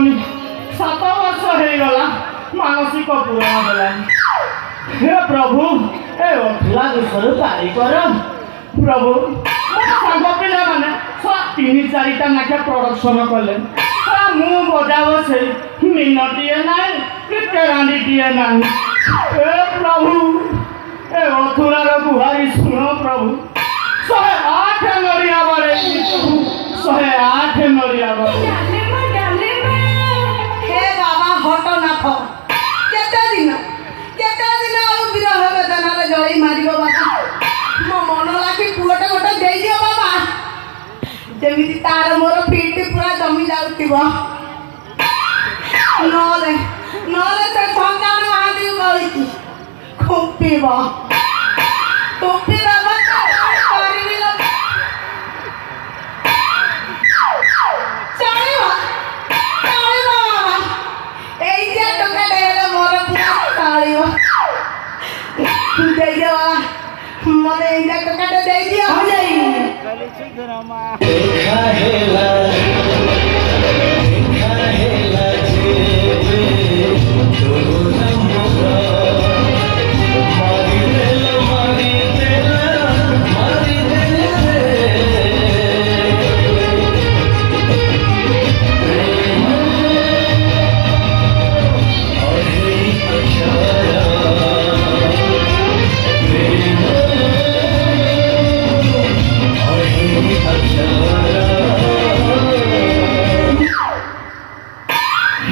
हबनी 7 वर्ष हो गला मानसिक पूरण होलानी हे प्रभु ए अखिला दोषर पारी कर प्रभु सांग पिला माने 3-4टा नाके प्रोडक्शन कले मु बजा बसे मिनटिए नाई कि तेरांडीटिए नाई ए प्रभु ए अथुरार गुहारी सुनो प्रभु 108 नरिया बारे 108 नरिया बारे हे बाबा हटनाथ केते दिन आउ विरह वेदना रे जळी मारिबो बाबा मो मन लागी पुअटे गोटे देई दियो बाबा जेमिति तार मोर पीठी पूरा जमी जाउतिबो नले से संजान महादी गळीती खोपीबो टोपी बाबा करिबी लो चालिबो बाबा এই যে তোকে দেলে মোর পুরা চালিবো দেই দিও মনে এই যে তোকে দেই দিও हो जाई देखा हेला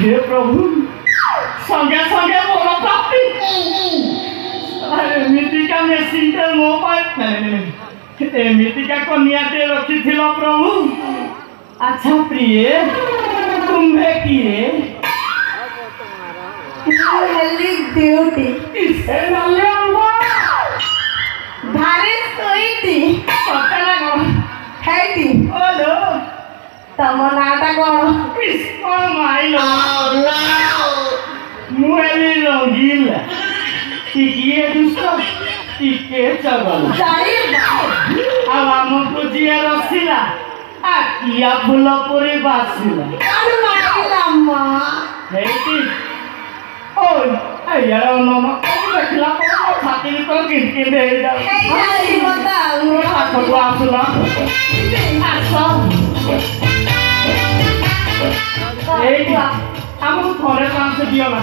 हे प्रभु संगे संगे मोर प्राप्ति एमितिका मेसिनटे मो पाए एमितिका कन्याटे रखिथिल प्रभु अच्छा प्रिय तुम्हे किए हेली ड्यूटी किसे नाले अम्बा भारी सोईती सतना को हेती ओलो तम नाटा कोन कृष्ण माइलो मुएली रंगील टिकिए दुष्ट टिके चगल जाई अब हमको जिया रसिला आ किया फूल परी बासिला कान माइला अम्मा हेती ओय यार मामा देखला छाती को किनके दे जा हेई बता मोर हाथ को आसला आसा एई हमको थोड़े काम से दियो ना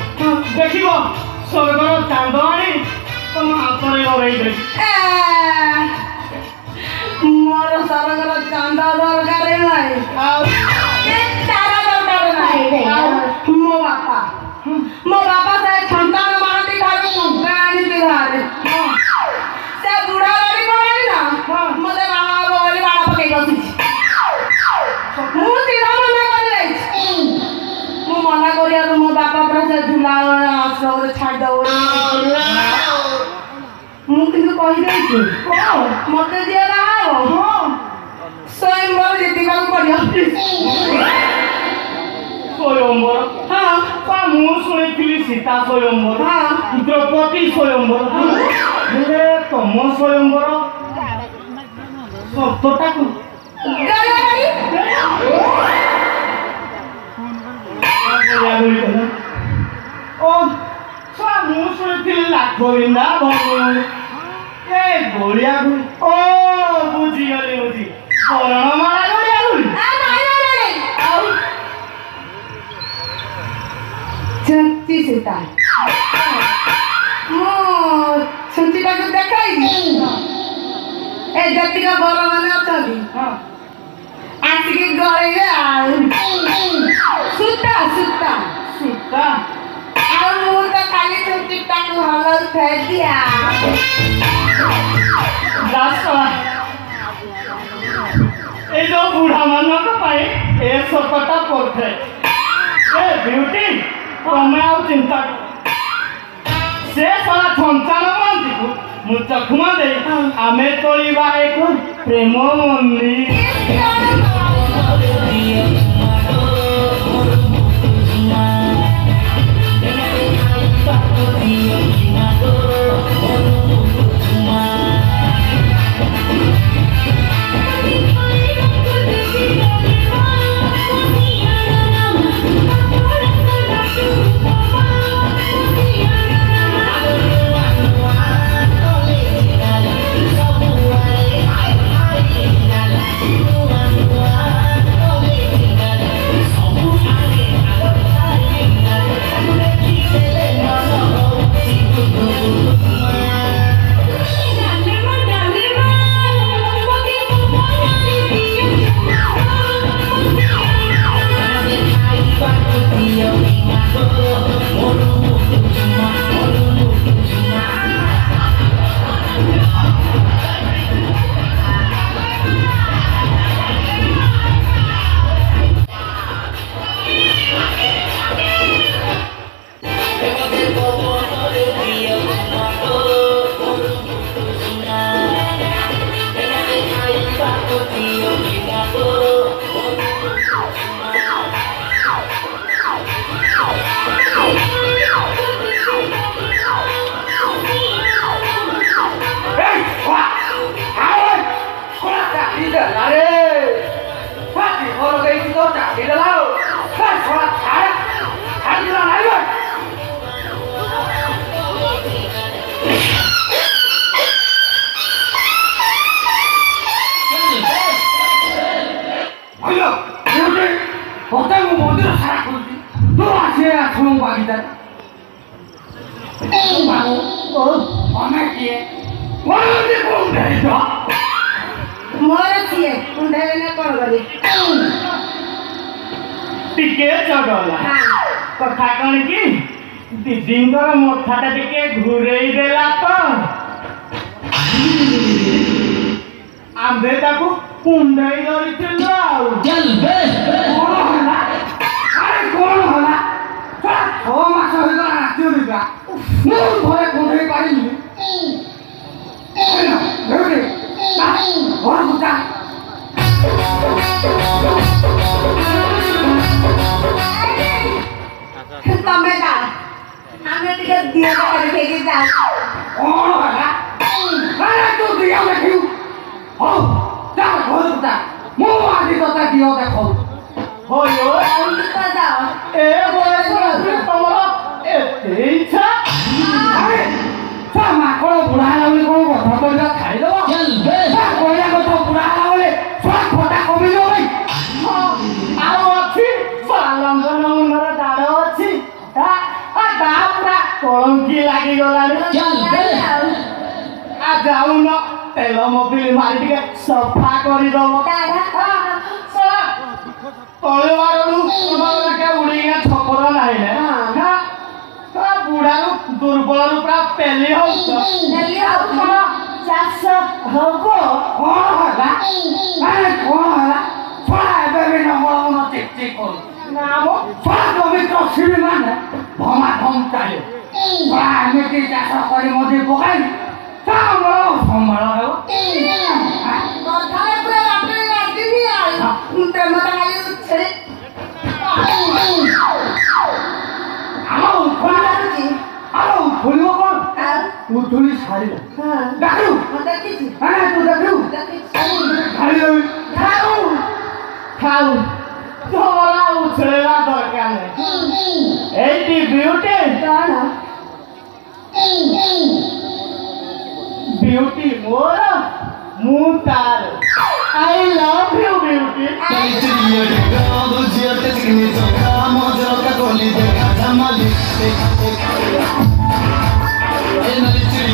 देखिबो स्वर्गर चांद आनी तुम हाथरे लड़ाई दे मोर सरगर चांदा दरकार नाही ए तारा दरकार नाही मो बापा से संतान महाती घालू गाणी दिलारे से बुढ़ा गाड़ी बनाई ना मले बाबा बोली बाड़ा पकई बसी मु सीधा मना कर ले मु मना करिया तो मो बापा पर से झुला आश्रम रे छाड़ दो मु किंतु कहि दे छु मते जे ना हो स्वयं बर जीती का पड़ियो स्वयंवर हां पा मु सुनिथिली सीता स्वयंवर हां द्रौपदी स्वयंवर हे तम स्वयंवर सत्यता को गाली ओ छा मु सुनिथिली लाखोविंदा भगवान ए गोलिया ओ बुझी गली बुझी परण मारा गोलिया गुली आउ छत्ती सीता मो छत्तीटा को देखाई ए जतिका बर माने अछी हां आटिके गळे सुता सुता सुता आ मु त खाली छत्तीटा को हलर फेर दिया रास्ता ए जो बूढ़ा मानक पाए ए सतता परफे ए ब्यूटी तमे आउ चिंता से सारा संसार मानती को मु चखमा दे आमे तोलिबा एक प्रेम मंदिर छुं बागिता ओ हमें किए कौन दे कौन दे तो मोर छिए उंडे ने कोन करी टिके चगला हां कथा कण की दीदींकर मथाटा टिके घुरेई देला तो आंबे ताकू कुंडई धरिथिलु आउ चल बे कौन होला अरे कौन होला चल 6 मास हो गला नाचियो दिबा मु घरे कोठे पारिली एना धरे ता घर गुटा तमे जा आमे टिके दिया करे फेके जा कौन होला अरे तू दिया देखियो हो जा घर गुटा मु आदि तो ता दियो देखो होयो और तो जाओ ए बोले तमरा एते इच्छा अरे ता माकड़ बुढ़ा लाउले कोन कथा तो खाई दबो चल बे ता कोया को तो बुढ़ा लाउले छुआ खोटा कमी जो भाई ଆଉ ଅଛି ସାଲଙ୍ଗନ ମୁନର ଦାଡ଼ ଅଛି ଆ ପୁରା କଳଙ୍କି ଲାଗିଗଲାଣି ଆ ଯାଉନ ତେଲ ମୋବିଲ ମାରି ଟିକେ ସଫା କରିଦବ ତଳିବାରରୁ ତମର ଉଡ଼ିକିନା ଛପର ନାହିଁ ନା ବୁଢ଼ାରୁ ଦୁର୍ବଳରୁ ପୁରା ପେଲି ହଉଛ ଚାଷ ହବ कौन होला अरे कौन होला छोड़ा एबे भी नंबर न टिक टिक कर ନାମ छोड़ा तो भी तो सिरी माने भमा धम चाहिए छोड़ा एमिति चाष करी मधि पकाई ता हमरो संभाळ हेबो कथारे पूरा बाटे लागी भी आई प्रेम ता खाली छेड़े आलो खोली आलो खोलिबो कोन तू तुली सारी हां देखू देखिছি अरे तू देखू खाली दबी ଖାଉ ତମର ଉଛଳେଇବା ଦରକାର ନାହିଁ ଏଇଟି ବିୟୁଟି କଣ ବିୟୁଟି ମୋର ମୁଁ ତାର I love you beauty Energy,